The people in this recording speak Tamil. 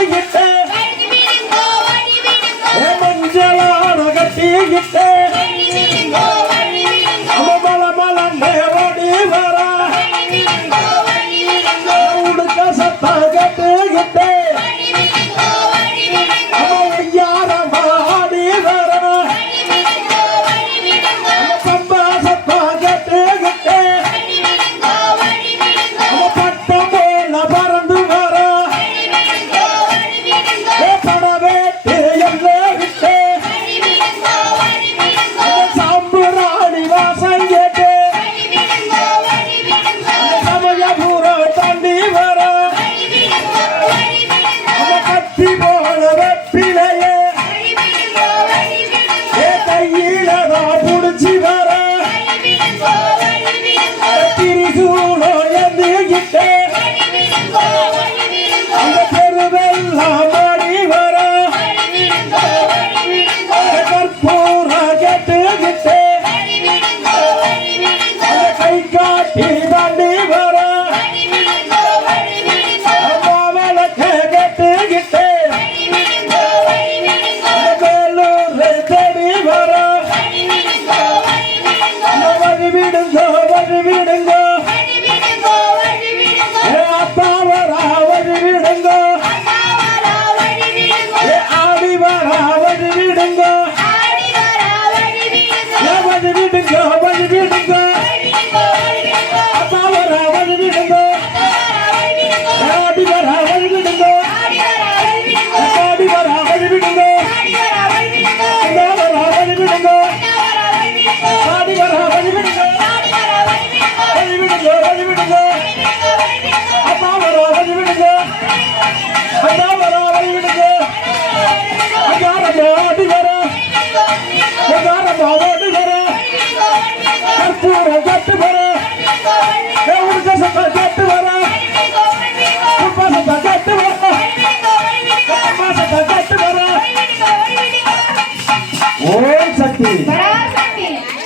கட்டிக்கிட்டு மஞ்சளாட கட்டிக்கிட்டு மல மல வர. சத்தாக প্রভুর விடுங்கள் Eu uso essa desafio.